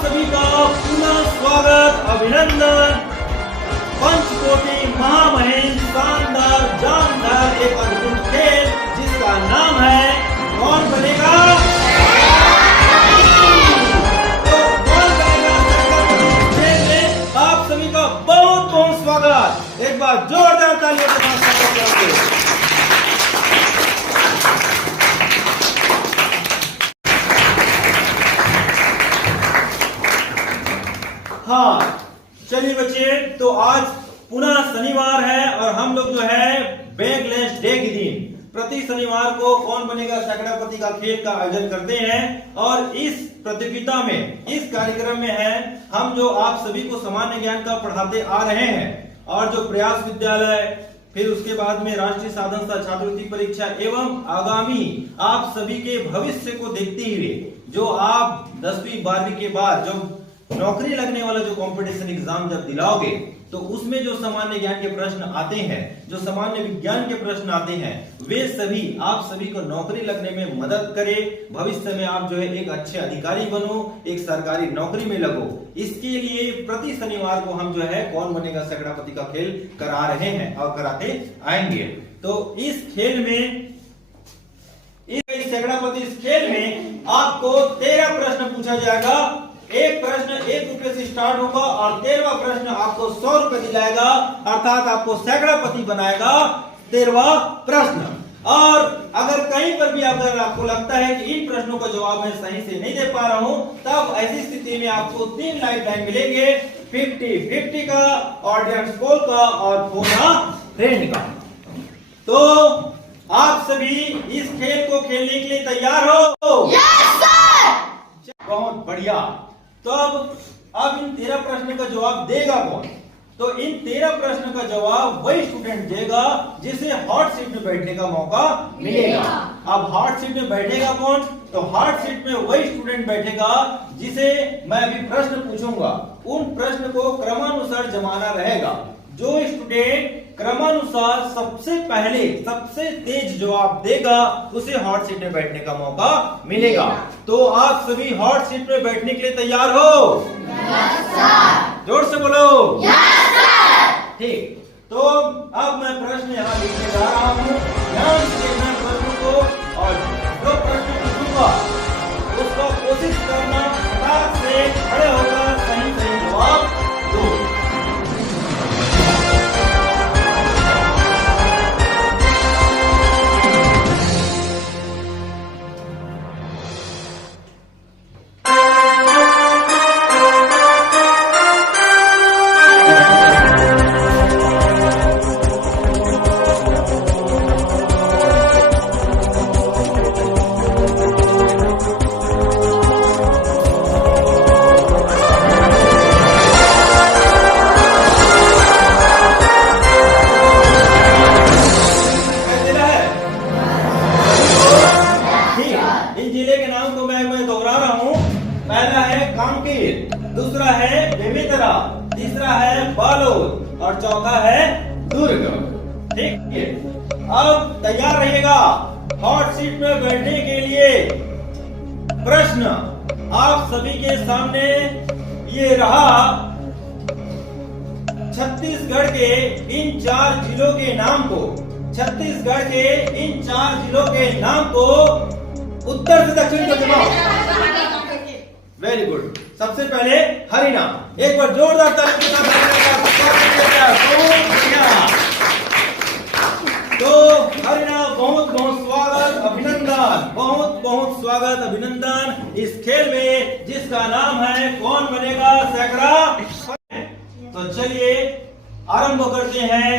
आप सभी का पुनः स्वागत, अभिनंदन। पंचकोटि महामहिम शानदार जानदार एक अद्भुत खेल जिसका नाम है कौन बनेगा। तो कौन बनेगा खेल में आप सभी का बहुत बहुत स्वागत। एक बार जोरदार तालियों के साथ स्वागत करते। हाँ चलिए बच्चे, तो आज पुनः शनिवार है और हम लोग जो है बैगलेस डे के दिन प्रति शनिवार को कौन बनेगा सैकड़ापति का खेल का आयोजन करते हैं। और इस प्रतियोगिता में, इस कार्यक्रम में है हम जो आप सभी को सामान्य ज्ञान का पढ़ाते आ रहे हैं और जो प्रयास विद्यालय, फिर उसके बाद में राष्ट्रीय साधन छात्रवृत्ति परीक्षा एवं आगामी आप सभी के भविष्य को देखते हुए जो आप 10वीं 12वीं के बाद जो नौकरी लगने वाला जो कंपटीशन एग्जाम जब दिलाओगे तो उसमें जो सामान्य ज्ञान के प्रश्न आते हैं, जो सामान्य विज्ञान के प्रश्न आते हैं, वे सभी आप सभी को नौकरी लगने में मदद करे। भविष्य में आप जो है एक अच्छे अधिकारी बनो, एक सरकारी नौकरी में लगो। इसके लिए प्रति शनिवार को हम जो है कौन बनेगा सैकड़ापति का खेल करा रहे हैं और कराते आएंगे। तो इस खेल में, इस सैकड़ापति इस खेल में आपको 13 प्रश्न पूछा जाएगा। एक प्रश्न 1 रुपए से स्टार्ट होगा और 13वां प्रश्न आपको 100 रुपए दिलाएगा, अर्थात आपको सैकड़ापति बनाएगा 13वां प्रश्न। और अगर कहीं पर भी अगर आपको लगता है कि इन प्रश्नों का जवाब मैं सही से नहीं दे पा रहा हूं, तब ऐसी स्थिति में आपको 3 लाइफ लाइन मिलेंगे, 50-50 का, ऑडियंस पोल का और फोन फ्रेंड का। तो आप सभी इस खेल को खेलने के लिए तैयार हो? Yes sir. बहुत बढ़िया। तो अब इन 13 प्रश्न का जवाब देगा कौन? तो इन 13 प्रश्न का जवाब वही स्टूडेंट देगा जिसे हॉट सीट में बैठने का मौका मिलेगा। अब हॉट सीट में बैठेगा कौन? तो हॉट सीट में वही स्टूडेंट बैठेगा जिसे मैं अभी प्रश्न पूछूंगा, उन प्रश्न को क्रमानुसार जमाना रहेगा। जो स्टूडेंट क्रमानुसार सबसे पहले सबसे तेज जवाब देगा उसे हॉट सीट में बैठने का मौका मिलेगा। तो आप सभी हॉट सीट में बैठने के लिए तैयार हो? Yes sir. जोर से बोलो। Yes sir. ठीक, तो अब मैं प्रश्न यहाँ लिखने जा रहा हूँ, ध्यान से देखना प्रश्न को, और जो प्रश्न पूछूंगा उसको कोशिश करना फटाक से खड़े होकर सही सही जवाब दो। दूसरा है बेमेतरा, तीसरा है बालोद और चौथा है दुर्ग। ठीक है, अब तैयार रहिएगा हॉट सीट में बैठने के लिए। प्रश्न आप सभी के सामने ये रहा। छत्तीसगढ़ के इन 4 जिलों के नाम को, छत्तीसगढ़ के इन 4 जिलों के नाम को उत्तर से दक्षिण को जमाओ। Very good. सबसे पहले हरियाणा, एक बार जोरदार तालियों के साथ तो हरियाणा बहुत बहुत स्वागत, अभिनंदन, बहुत बहुत स्वागत, अभिनंदन इस खेल में जिसका नाम है कौन बनेगा सैकड़ा। तो चलिए आरंभ करते हैं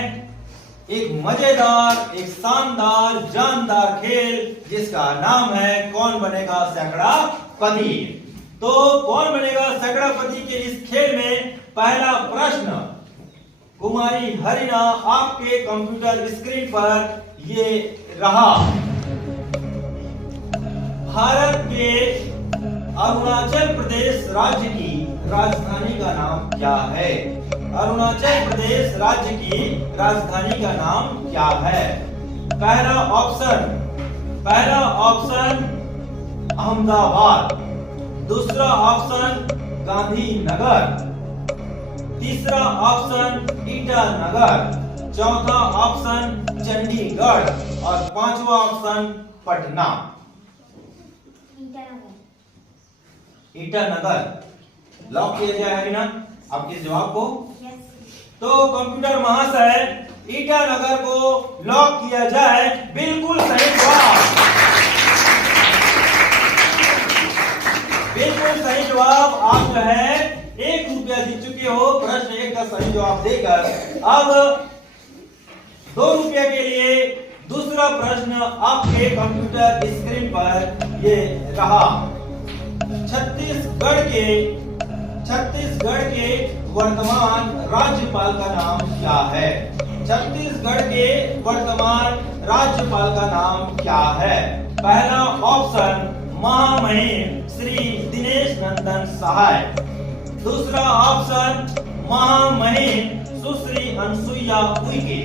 एक मजेदार, एक शानदार, जानदार खेल जिसका नाम है कौन बनेगा सैकड़ापति। तो कौन बनेगा सैकड़ापति के इस खेल में पहला प्रश्न कुमारी हरिना आपके कंप्यूटर स्क्रीन पर ये रहा। भारत के अरुणाचल प्रदेश राज्य की राजधानी का नाम क्या है? अरुणाचल प्रदेश राज्य की राजधानी का नाम क्या है? पहला ऑप्शन अहमदाबाद, दूसरा ऑप्शन गांधीनगर, तीसरा ऑप्शन ईटानगर, चौथा ऑप्शन चंडीगढ़ और पांचवा ऑप्शन पटना। ईटानगर लॉक किया जाए है ना आपके जवाब को? तो कंप्यूटर महाशय ईटानगर को लॉक किया जाए। बिल्कुल सही जवाब, बिल्कुल सही जवाब। आप जो है 1 रुपया जीत चुके हो प्रश्न 1 का सही जवाब देकर। अब 2 रुपया के लिए दूसरा प्रश्न आपके कंप्यूटर स्क्रीन पर ये रहा। छत्तीसगढ़ के वर्तमान राज्यपाल का नाम क्या है? छत्तीसगढ़ के वर्तमान राज्यपाल का नाम क्या है? पहला ऑप्शन महामहिम श्री दिनेश नंदन सहाय, दूसरा ऑप्शन महामहिम सुश्री अनसुईया उइके,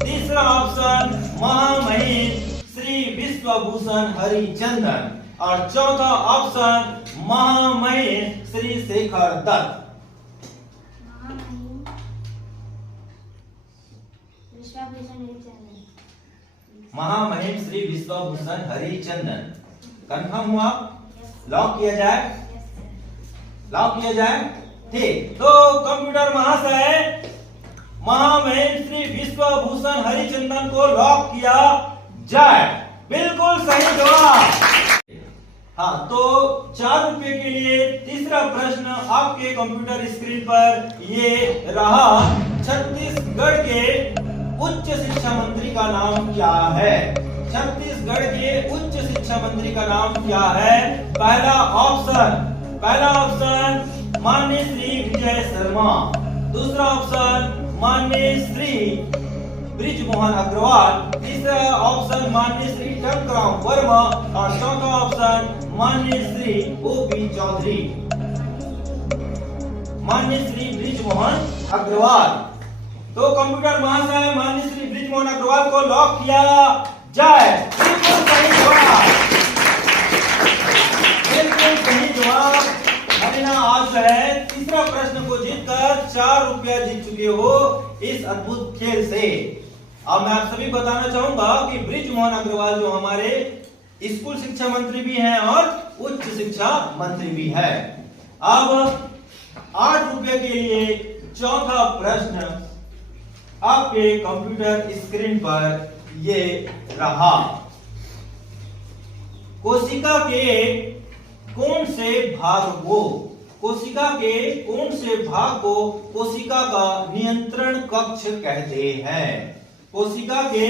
तीसरा ऑप्शन महामहिम श्री विश्वभूषण हरिचंदन और चौथा ऑप्शन महामहिम श्री शेखर दत्त। महामहिम श्री विश्वभूषण हरिचंदन। कंफर्म हुआ? लॉक किया जाए? लॉक किया जाए। ठीक, तो कंप्यूटर महाशय महामहिम श्री विश्वभूषण हरिचंदन को लॉक किया जाए। बिल्कुल सही जवाब। हाँ, तो 4 रुपए के लिए तीसरा प्रश्न आपके कंप्यूटर स्क्रीन पर ये रहा। छत्तीसगढ़ के उच्च शिक्षा मंत्री का नाम क्या है? छत्तीसगढ़ के उच्च शिक्षा मंत्री का नाम क्या है? पहला ऑप्शन माननीय श्री विजय शर्मा, दूसरा ऑप्शन माननीय श्री ब्रिजमोहन अग्रवाल, तीसरा ऑप्शन माननीय श्री टंकराम वर्मा और चौथा ऑप्शन माननीय श्री ओपी चौधरी। माननीय श्री ब्रिजमोहन अग्रवाल। तो कंप्यूटर महाशय माननीय श्री ब्रिजमोहन अग्रवाल को लॉक किया जाए। बिल्कुल सही जवाब, बिल्कुल सही जवाब। हरिना आज जो है तीसरा प्रश्न को जीतकर 4 रुपया जीत चुके हो इस अद्भुत खेल से। अब मैं आप सभी बताना चाहूंगा कि ब्रिजमोहन अग्रवाल जो हमारे स्कूल शिक्षा मंत्री भी हैं और उच्च शिक्षा मंत्री भी है। अब 8 रुपये के लिए चौथा प्रश्न आपके कंप्यूटर स्क्रीन पर ये रहा। कोशिका के कौन से भाग को कोशिका का नियंत्रण कक्ष कहते हैं? कोशिका के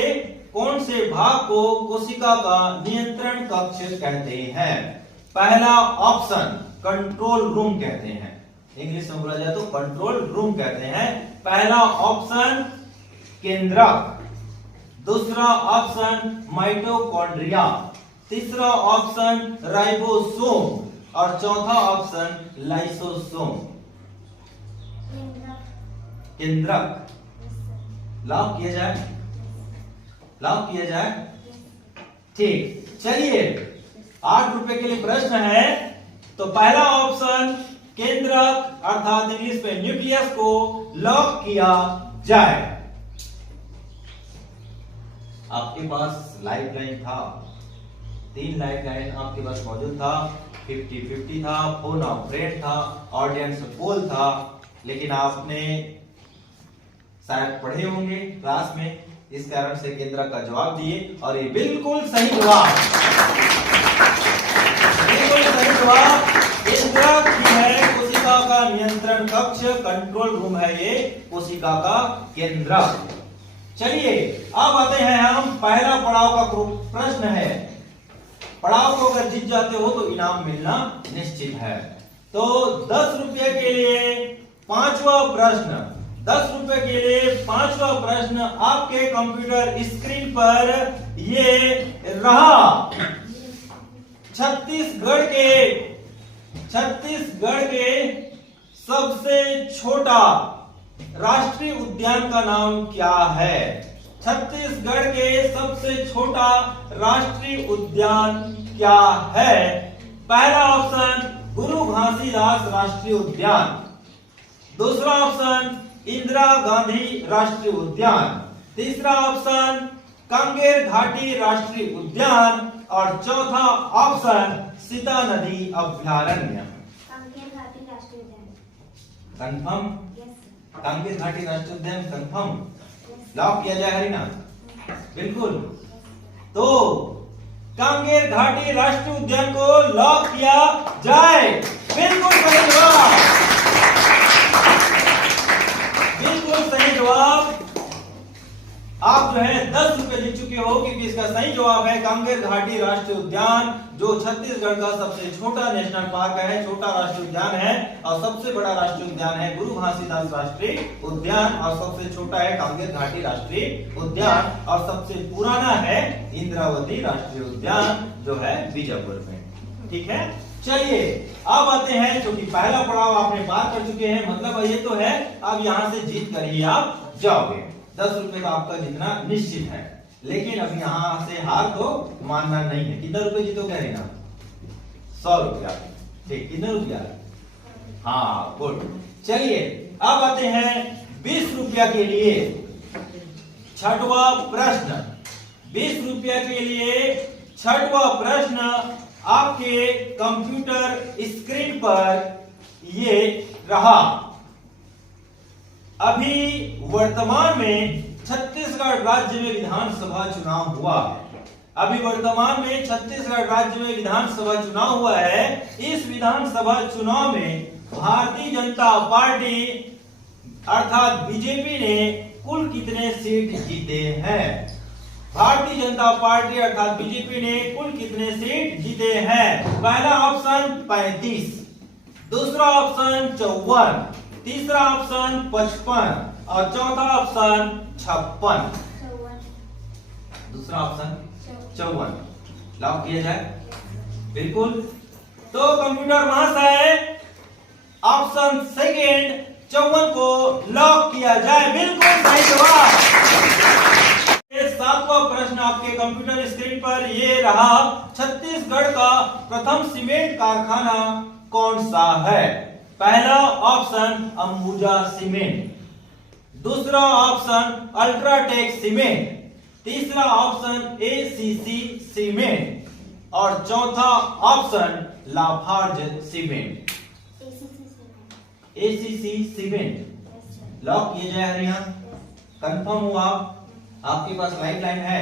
कौन से भाग को कोशिका का नियंत्रण कक्ष कहते हैं? पहला ऑप्शन कंट्रोल रूम कहते हैं, इंग्लिश में बोला जाए तो कंट्रोल रूम कहते हैं। पहला ऑप्शन केंद्रक, दूसरा ऑप्शन माइटोकॉन्ड्रिया, तीसरा ऑप्शन राइबोसोम और चौथा ऑप्शन लाइसोसोम। केंद्रक लॉक किया जाए? लॉक किया जाए। ठीक, चलिए 8 रुपए के लिए प्रश्न है। तो पहला ऑप्शन केंद्रक अर्थात इंग्लिश में न्यूक्लियस को लॉक किया जाए। आपके पास लाइफ लाइन था, 3 लाइफ लाइन आपके पास मौजूद था, 50-50 था, फोन ऑफ फ्रेंड था, ऑडियंस पोल था, लेकिन आपने शायद पढ़े होंगे क्लास में, इस कारण से केंद्रक का जवाब दिए और ये बिल्कुल सही जवाब, बिल्कुल सही जवाब। केंद्रक है कोशिका का नियंत्रण कक्ष, कंट्रोल रूम है ये कोशिका का केंद्रक। चलिए अब आते हैं हम पहला पड़ाव का प्रश्न है। पड़ाव को अगर जीत जाते हो तो इनाम मिलना निश्चित है। तो 10 रुपये के लिए पांचवा प्रश्न, 10 रुपए के लिए पांचवा प्रश्न आपके कंप्यूटर स्क्रीन पर ये रहा। छत्तीसगढ़ के सबसे छोटा राष्ट्रीय उद्यान का नाम क्या है? छत्तीसगढ़ के सबसे छोटा राष्ट्रीय उद्यान क्या है? पहला ऑप्शन गुरु घासीदास राष्ट्रीय उद्यान। दूसरा ऑप्शन इंदिरा गांधी राष्ट्रीय उद्यान। तीसरा ऑप्शन कांगेर घाटी राष्ट्रीय उद्यान। और चौथा ऑप्शन सीता नदी अभ्यारण्य। कांकेर घाटी राष्ट्रीय उद्यान। कंफर्म? यस कांगेर घाटी राष्ट्रीय उद्यान कंफर्म? यस लॉक किया जाए हरिना? बिल्कुल। तो कांगेर घाटी राष्ट्रीय उद्यान को लॉक किया जाए। बिल्कुल सही जवाब। बिल्कुल सही जवाब। आप जो है 10 रुपए जीत चुके हो, क्योंकि इसका सही जवाब है कांगेर घाटी राष्ट्रीय उद्यान, जो छत्तीसगढ़ का सबसे छोटा नेशनल पार्क है, छोटा राष्ट्रीय उद्यान है। और सबसे बड़ा राष्ट्रीय उद्यान है गुरु घासीदास राष्ट्रीय उद्यान। और सबसे छोटा है कांगेर घाटी राष्ट्रीय उद्यान। और सबसे पुराना है इंद्रावती राष्ट्रीय उद्यान, जो है बीजापुर में। ठीक है, चलिए अब आते हैं, क्योंकि पहला पड़ाव आपने पार कर चुके हैं, मतलब ये तो है अब यहां से जीत कर ही आप जाओगे। 10 रुपए तो आपका जीतना निश्चित है, लेकिन अब यहां से हार तो मानना नहीं है। कितना रुपए जीतोगे ना? 100 रुपया। ठीक, कितने रुपया? हाँ, गुड। चलिए अब आते हैं 20 रुपया के लिए। छठवां प्रश्न, 20 रुपया के लिए छठवां प्रश्न आपके कंप्यूटर स्क्रीन पर ये रहा। अभी वर्तमान में छत्तीसगढ़ राज्य में विधानसभा चुनाव हुआ है। अभी वर्तमान में छत्तीसगढ़ राज्य में विधानसभा चुनाव हुआ है। इस विधानसभा चुनाव में भारतीय जनता पार्टी अर्थात बीजेपी ने कुल कितने सीट जीते हैं? भारतीय जनता पार्टी अर्थात बीजेपी ने कुल कितने सीट जीते हैं? पहला ऑप्शन 35, दूसरा ऑप्शन 54, तीसरा ऑप्शन 55 और चौथा ऑप्शन 56। दूसरा ऑप्शन 54 लॉक किया जाए। बिल्कुल। तो कंप्यूटर महाशय ऑप्शन सेकेंड 54 को लॉक किया जाए। बिल्कुल सही जवाब। सातवां प्रश्न आपके कंप्यूटर स्क्रीन पर ये रहा। छत्तीसगढ़ का प्रथम सीमेंट कारखाना कौन सा है? पहला ऑप्शन अंबुजा सीमेंट, दूसरा ऑप्शन अल्ट्राटेक सीमेंट, तीसरा ऑप्शन एसीसी सीमेंट और चौथा option Lafarge cement. ACC cement lock किया जाए हरियाणा? कंफर्म हुआ? आपके पास लाइफ लाइन है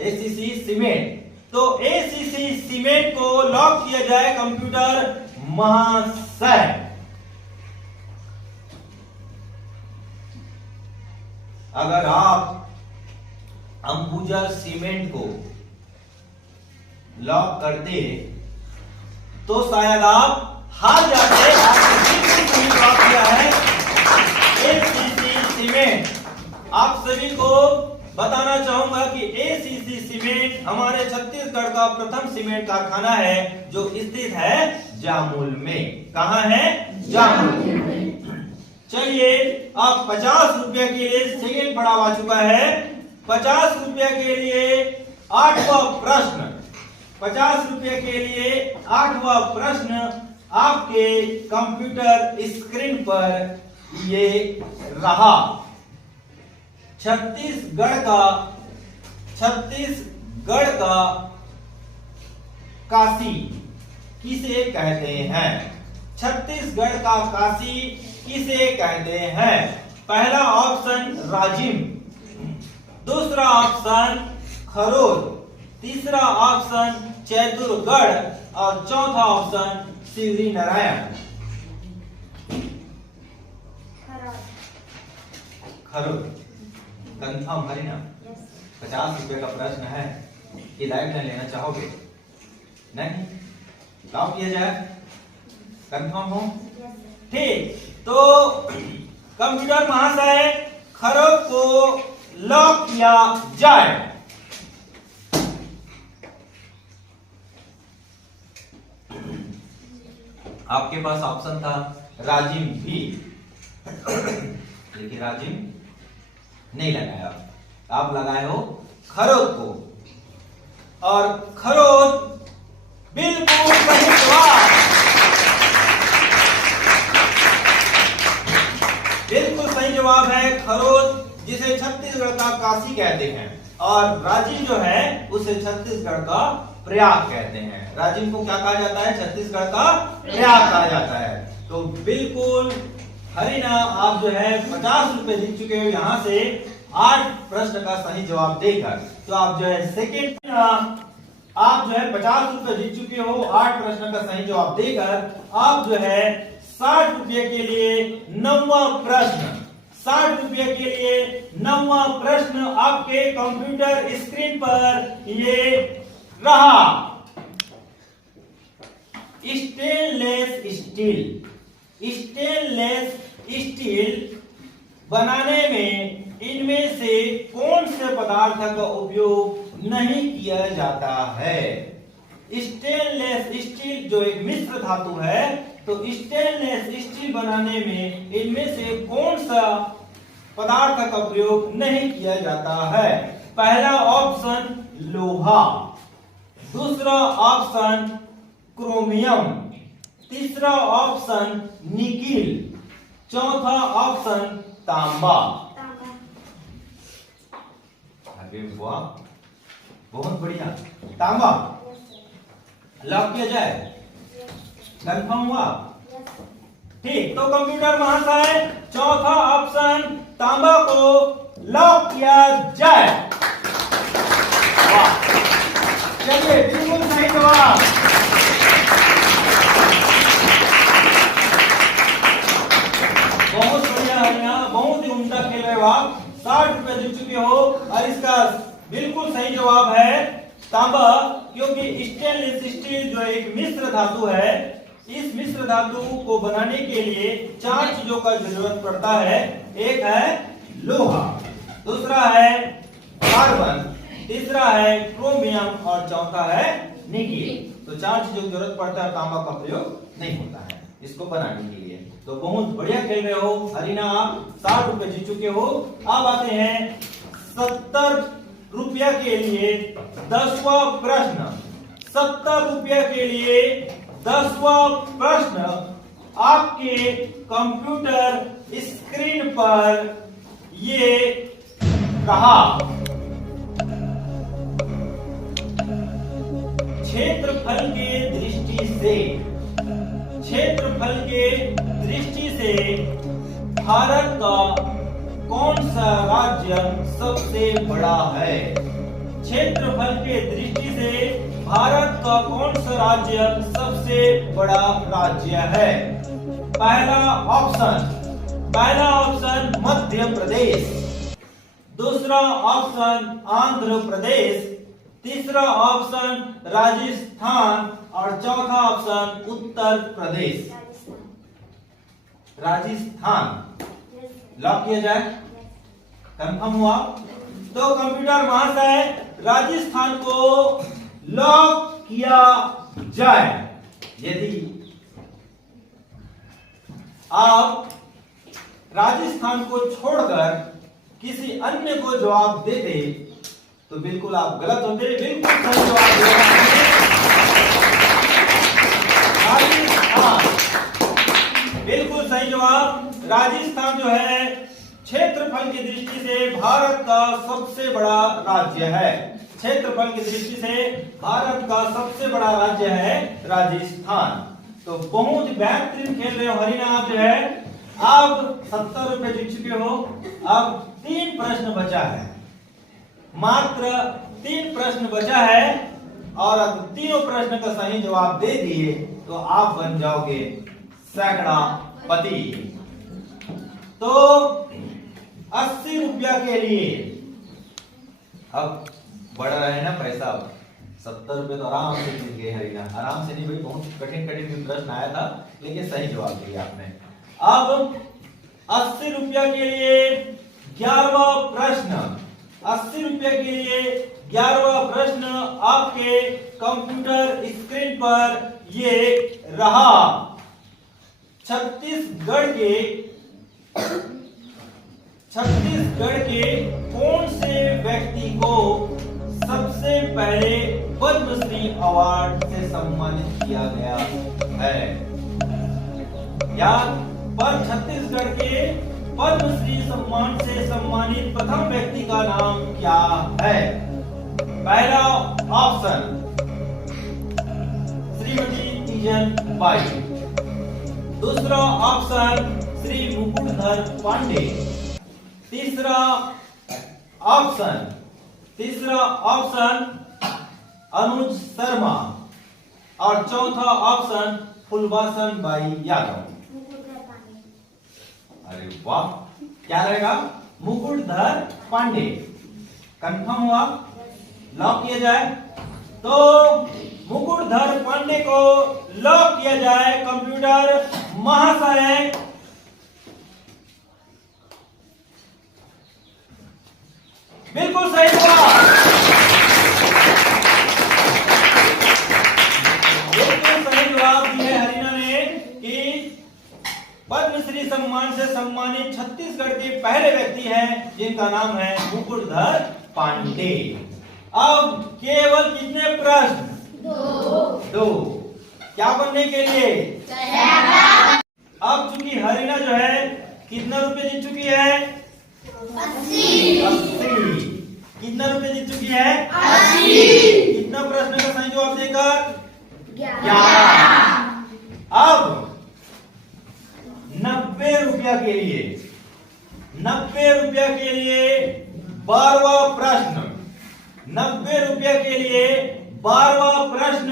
एसीसी सीमेंट। तो एसीसी सीमेंट को लॉक किया जाए कंप्यूटर महाशय। अगर आप अंबुजा सीमेंट को लॉक करते तो शायद आप हार जाते। आपने बिल्कुल सही जवाब दिया है एसीसी सीमेंट। आप सभी को बताना चाहूंगा कि एसीसी सीमेंट हमारे छत्तीसगढ़ का प्रथम सीमेंट कारखाना है, जो स्थित है जामुल में। कहां है? जामुल। चलिए अब 50 रुपया के लिए सेकेंड पड़ाव आ चुका है। 50 रुपया के लिए आठवां प्रश्न, 50 रुपये के लिए आठवां प्रश्न आपके कंप्यूटर स्क्रीन पर ये रहा। छत्तीसगढ़ का काशी किसे कहते हैं? छत्तीसगढ़ का काशी किसे कहते हैं? पहला ऑप्शन राजिम, दूसरा ऑप्शन खरोद, तीसरा ऑप्शन चैतुरगढ़ और चौथा ऑप्शन शिवरी नारायण। खरोद कंफर्म है ना? 50 रुपए का प्रश्न है कि लाइफ लाइन लेना चाहोगे? नहीं, लॉक किया जाए? कंफर्म हो? ठीक, तो कंप्यूटर महाशय खरोद को लॉक किया जाए। आपके पास ऑप्शन था राजिम भी, लेकिन राजिम नहीं लगाया, आप लगाए हो खरोद को। और खरोद बिल्कुल सही जवाब। बिल्कुल सही जवाब है खरोच, जिसे छत्तीसगढ़ का काशी कहते हैं, और राजिम जो है उसे छत्तीसगढ़ का प्रयाग कहते हैं। राजिम को क्या कहा जाता है? छत्तीसगढ़ का प्रयाग कहा जाता है। तो बिल्कुल हरीना, आप जो है 50 रुपए जीत चुके हो यहाँ से 8 प्रश्न का सही जवाब देकर। तो आप जो है सेकेंड, आप जो है 50 रुपए जीत चुके हो 8 प्रश्न का सही जवाब देकर। आप जो है 60 रुपये के लिए 9वां प्रश्न, 60 रुपये के लिए 9वां प्रश्न आपके कंप्यूटर स्क्रीन पर ये रहा। स्टेनलेस स्टील बनाने में इनमें से कौन से पदार्थ का उपयोग नहीं किया जाता है? स्टेनलेस स्टील जो एक मिश्र धातु है, तो स्टेनलेस स्टील बनाने में इनमें से कौन सा पदार्थ का प्रयोग नहीं किया जाता है? पहला ऑप्शन लोहा, दूसरा ऑप्शन क्रोमियम, तीसरा ऑप्शन निकिल, चौथा ऑप्शन तांबा। अरे वाह, बहुत बढ़िया। तांबा लॉक किया जाए? कंफर्म हुआ? ठीक, तो कंप्यूटर महाशय चौथा ऑप्शन तांबा को लॉक किया जाए। वाह, चलिए बिल्कुल सही जवाब। बहुत बढ़िया हरियाणा, बहुत ही उम्दा खेल रहे हो आप। 60 रुपए जीत चुके हो, और इसका बिल्कुल सही जवाब है तांबा, क्योंकि स्टेनलेस स्टील जो एक मिश्र धातु है, इस मिश्र धातु को बनाने के लिए 4 चीजों का जरूरत पड़ता है। एक है लोहा, दूसरा है कार्बन, तीसरा है क्रोमियम, और चौथा है निकिल। तो 4 चीजों की जरूरत पड़ता है, तांबा का प्रयोग नहीं होता है इसको बनाने के लिए। तो बहुत बढ़िया खेल रहे हो हरीना, आप 60 रुपए जीत चुके हो। अब आते हैं 70 रुपया के लिए 10वां प्रश्न। 70 रुपया के लिए 10वां प्रश्न आपके कंप्यूटर स्क्रीन पर ये रहा। क्षेत्रफल के दृष्टि से, क्षेत्रफल के दृष्टि से भारत का कौन सा राज्य सबसे बड़ा है? क्षेत्रफल के दृष्टि से भारत का कौन सा राज्य सबसे बड़ा राज्य है? पहला ऑप्शन मध्य प्रदेश, दूसरा ऑप्शन आंध्र प्रदेश, तीसरा ऑप्शन राजस्थान, और चौथा ऑप्शन उत्तर प्रदेश। राजस्थान लॉक किया जाए? कंफर्म हुआ? तो कंप्यूटर महाशय राजस्थान को लॉक किया जाए। यदि आप राजस्थान को छोड़कर किसी अन्य को जवाब देते तो बिल्कुल आप गलत होते। बिल्कुल सही जवाब राजस्थान, बिल्कुल सही जवाब। राजस्थान जो है क्षेत्रफल की दृष्टि से भारत का सबसे बड़ा राज्य है। क्षेत्रफल की दृष्टि से भारत का सबसे बड़ा राज्य है राजस्थान। तो बहुत बेहतरीन खेल रहे हो हरीना, आप जो है अब 70 रुपए जीत चुके हो। अब 3 प्रश्न बचा है, मात्र 3 प्रश्न बचा है, और अब तीनों प्रश्न का सही जवाब दे दिए तो आप बन जाओगे सैकड़ापति। तो 80 रुपया के लिए, अब बढ़ रहा है ना पैसा, 70 रुपए तो आराम से मिल गए हरीना। आराम से नहीं भाई, बहुत कठिन भी प्रश्न आया था, लेकिन सही जवाब दिया आपने। अब 80 रुपया के लिए 11वां प्रश्न, 80 रुपये के लिए 11वां प्रश्न आपके कंप्यूटर स्क्रीन पर ये रहा। छत्तीसगढ़ के कौन से व्यक्ति को सबसे पहले पद्मश्री अवार्ड से सम्मानित किया गया है? या पर छत्तीसगढ़ के पद्मश्री सम्मान से सम्मानित प्रथम व्यक्ति का नाम क्या है? पहला ऑप्शन श्रीमती तीजन बाई, दूसरा ऑप्शन श्री मुकुटधर पांडे, तीसरा ऑप्शन अनुज शर्मा और चौथा ऑप्शन फुलवासन बाई यादव। मुकुटधर पांडे। अरे वाह, क्या रहेगा? मुकुटधर पांडे। कंफर्म हुआ? लॉक किया जाए तो मुकुटधर पांडे को लॉक किया जाए। कंप्यूटर महाशय बिल्कुल सही जवाब, बिल्कुल सही जवाब दिया हरीना ने कि पद्मश्री सम्मान से सम्मानित छत्तीसगढ़ के पहले व्यक्ति हैं जिनका नाम है मुकुटधर पांडे। अब केवल कितने प्रश्न? दो। क्या बनने के लिए? अब चूंकि हरीना जो है कितना रुपए जीत चुकी है? 80। कितना रुपए जीत चुकी है? 80। कितना प्रश्न का सही जवाब देकर? 11। अब 90 रुपया के लिए 12वां प्रश्न, 90 रुपया के लिए 12वां प्रश्न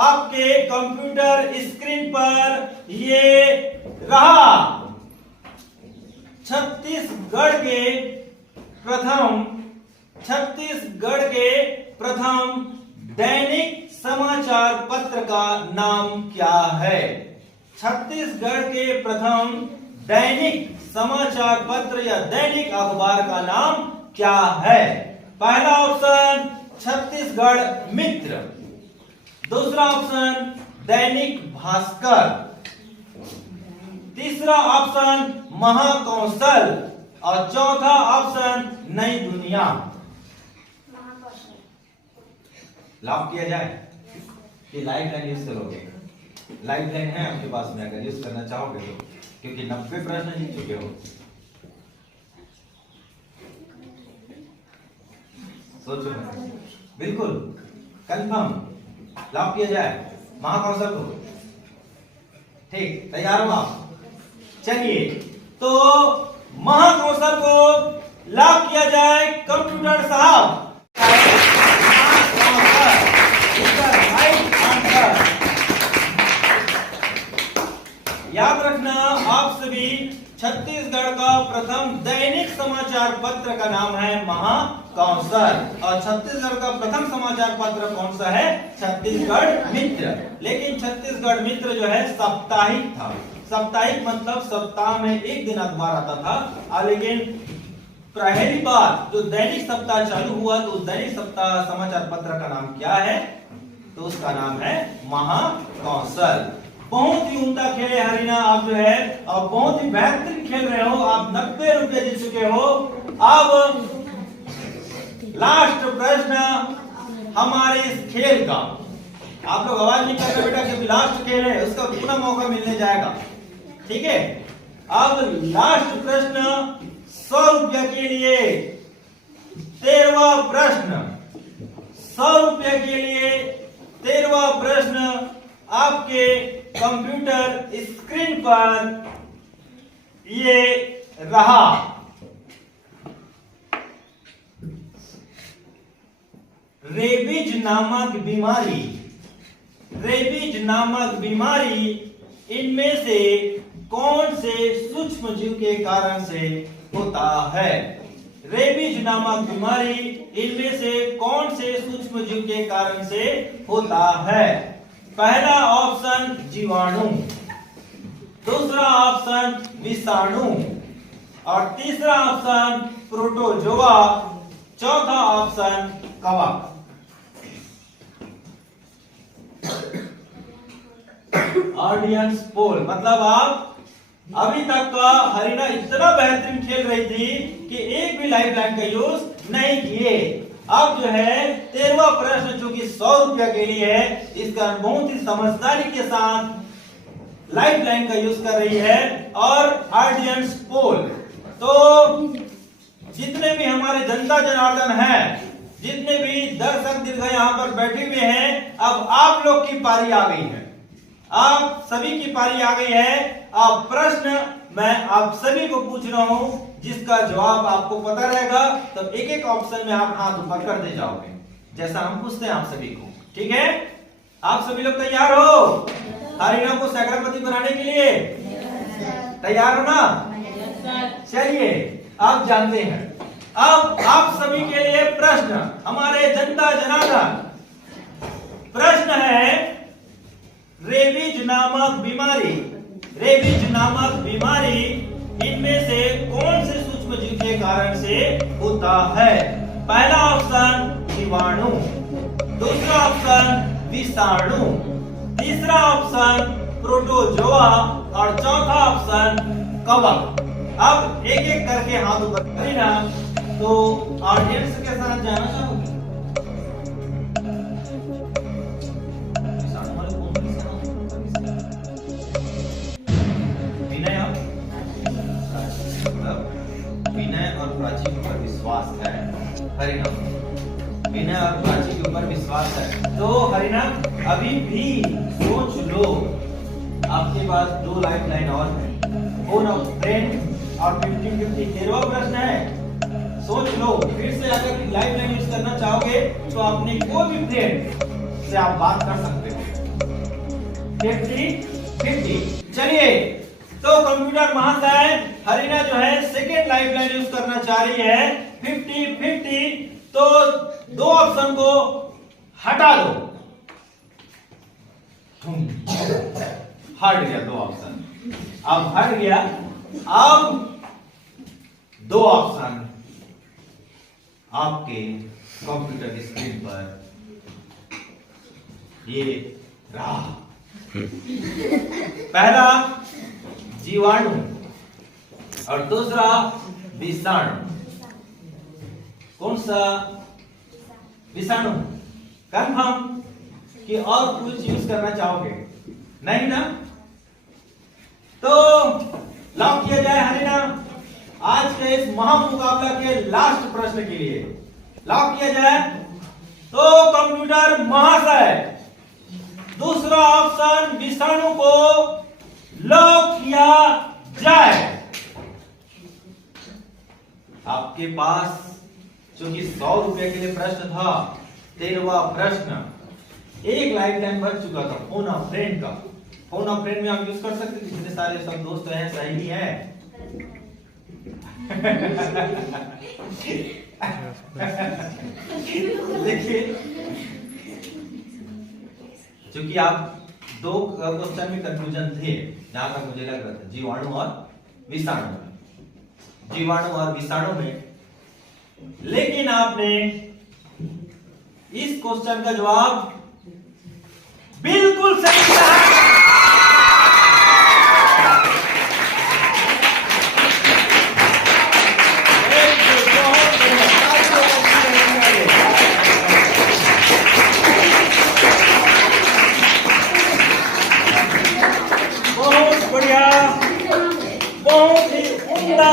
आपके कंप्यूटर स्क्रीन पर ये रहा। छत्तीसगढ़ के प्रथम दैनिक समाचार पत्र का नाम क्या है? छत्तीसगढ़ के प्रथम दैनिक समाचार पत्र या दैनिक अखबार का नाम क्या है? पहला ऑप्शन छत्तीसगढ़ मित्र, दूसरा ऑप्शन दैनिक भास्कर, तीसरा ऑप्शन महाकौशल और चौथा ऑप्शन नई दुनिया। लॉक किया जाए कि लाइफ लाइन यूज करोगे? लाइफ लाइन है आपके पास में, अगर यूज करना चाहोगे तो, क्योंकि 90 प्रश्न जीत चुके हो। सोचो, बिल्कुल कंफर्म लॉक किया जाए महाकौशल को? ठीक, तैयार हो आप? चलिए तो महाकौशल को लॉक किया जाए। कंप्यूटर साहब याद रखना, आप सभी छत्तीसगढ़ का प्रथम दैनिक समाचार पत्र का नाम है महाकौशल और छत्तीसगढ़ का प्रथम समाचार पत्र कौन सा है? छत्तीसगढ़ मित्र। लेकिन छत्तीसगढ़ मित्र जो है साप्ताहिक था। साप्ताहिक मतलब सप्ताह में एक दिन अखबार आता था। लेकिन पहली बार जो दैनिक सप्ताह चालू हुआ तो दैनिक सप्ताह समाचार पत्र का नाम क्या है? तो उसका नाम है महाकौशल। बहुत ही उमदा खेले हरीना आप जो है, और बहुत ही बेहतरीन खेल रहे हो। आप 90 रुपए जीत चुके हो। अब लास्ट प्रश्न हमारे इस खेल का, आप लोग आवाज नहीं कर रहे बेटा, क्योंकि लास्ट खेल है, उसका पूरा मौका मिलने जाएगा। ठीक है, अब लास्ट प्रश्न 100 रुपया के लिए। 13वां प्रश्न 100 रुपया के लिए। 13वां प्रश्न आपके कंप्यूटर स्क्रीन पर ये रहा। रेबीज नामक बीमारी इनमें से कौन से सूक्ष्म जीव के कारण से होता है? रेबीज नामक बीमारी इनमें से कौन से सूक्ष्म जीव के कारण से होता है? पहला ऑप्शन जीवाणु, दूसरा ऑप्शन विषाणु और तीसरा ऑप्शन प्रोटोजोआ, चौथा ऑप्शन कवक। ऑडियंस पोल मतलब आप अभी तक का हरीना इतना बेहतरीन खेल रही थी कि एक भी लाइफ लाइन का यूज नहीं किए। अब जो है 13वां प्रश्न जो कि 100 रुपया के लिए है, इसका बहुत ही समझदारी के साथ लाइफ लाइन का यूज कर रही है और ऑडियंस पोल। तो जितने भी हमारे जनता जनार्दन है, जितने भी दर्शक दीर्घ यहाँ पर बैठे हुए हैं, अब आप लोग की पारी आ गई है, आप सभी की पारी आ गई है। अब प्रश्न मैं आप सभी को पूछ रहा हूं, जिसका जवाब आपको पता रहेगा तो एक एक ऑप्शन में आप हाथ ऊपर करते जाओगे, जैसा हम पूछते हैं आप सभी को। ठीक है, आप सभी लोग तैयार हो हरिना को सैकड़ापति बनाने के लिए? तैयार हो ना? चलिए आप जानते हैं, अब आप सभी के लिए प्रश्न, हमारे जनता जनार्दन, प्रश्न है रेबीज नामक बीमारी, रेबीज नामक बीमारी इनमें से कौन से सूक्ष्म जीव के कारण से होता है? पहला ऑप्शन जीवाणु, दूसरा ऑप्शन विषाणु, तीसरा ऑप्शन प्रोटोजोआ और चौथा ऑप्शन कवक। अब एक एक करके हाथ ऊपर करें ना, तो ऑडियंस के साथ जाना चाहोगे? विनय और प्राची के ऊपर विश्वास है हरिना, विनय और प्राची के ऊपर विश्वास है। तो हरिना अभी भी सोच लो, आपके पास 2 लाइफ लाइन और है, फोन ऑफ फ्रेंड और 50-50 13वां प्रश्न है। सोच लो, फिर से अगर लाइफ लाइन यूज करना चाहोगे तो अपने कोई भी फ्रेंड से आप बात कर सकते हो। 50-50। चलिए, तो कंप्यूटर महाशय हरिना जो है सेकेंड लाइफ लाइन यूज करना चाह रही है 50-50। तो 2 ऑप्शन को हटा दो, हट गया 2 ऑप्शन, अब हट गया। अब 2 ऑप्शन आपके कंप्यूटर की स्क्रीन पर ये रहा। पहला जीवाणु और दूसरा विषाणु। कौन सा? विषाणु। कंफर्म कि और कुछ यूज करना चाहोगे? नहीं ना? तो लॉक किया जाए हरिना आज के इस महामुकाबला के लास्ट प्रश्न के लिए। लॉक किया जाए तो कंप्यूटर महाशय दूसरा ऑप्शन विषाणु को लॉक किया जाए। आपके पास जो कि 100 रुपए के लिए प्रश्न था, 13वां प्रश्न, एक लाइफ लाइन बच चुका था फोन ऑफ फ्रेंड का। फोन ऑफ फ्रेंड में आप यूज कर सकते थे, जितने सारे सब दोस्त हैं, सहेली हैं। देखिए, क्योंकि आप 2 क्वेश्चन में कंफ्यूजन थे, जहां तक मुझे लग रहा था, जीवाणु और विषाणु, जीवाणु और विषाणु में। लेकिन आपने इस क्वेश्चन का जवाब बिल्कुल सही कहा। बहुत बढ़िया, बहुत ही उम्दा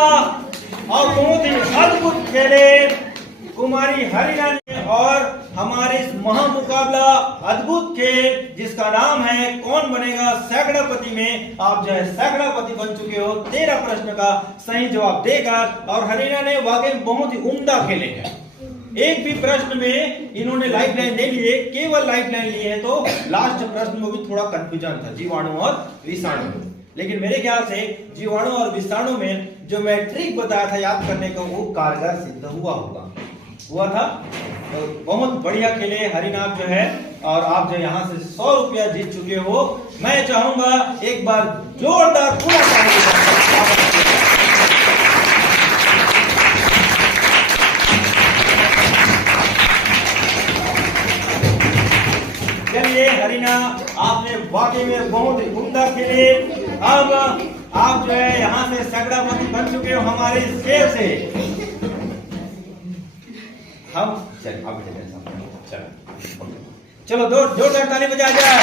और बहुत ही अद्भुत खेले कुमारी हरिना ने। और हमारे इस महामुकाबला अद्भुत खेल जिसका नाम है कौन बनेगा सैकड़ापति में आप जो है सैकड़ापति बन चुके हो 13 प्रश्न का सही जवाब देकर। और हरिना ने वाकई बहुत ही उम्दा खेले हैं। एक भी प्रश्न में इन्होंने लाइफ लाइन नहीं लिए, केवल लाइफ लाइन लिए है। तो लास्ट प्रश्न में भी थोड़ा कंफ्यूजन था जीवाणु और विषाणु, लेकिन मेरे ख्याल से जीवाणु और विषाणु में जो मैं ट्रिक बताया था याद करने का, वो कारगर सिद्ध हुआ था। तो बहुत बढ़िया खेले हरिना जो है, और आप जो यहाँ से 100 रुपया जीत चुके हो। मैं चाहूंगा एक बार जोरदार पूरा चलिए हरिना, आपने वाकई में बहुत ही उम्दा खेले। अब आप जो है यहाँ से सैकड़ापति बन चुके हो हमारे शेर से। हम चलिए आप बैठे सामने चलो चलो दो जोरदार ताली बजा जाए।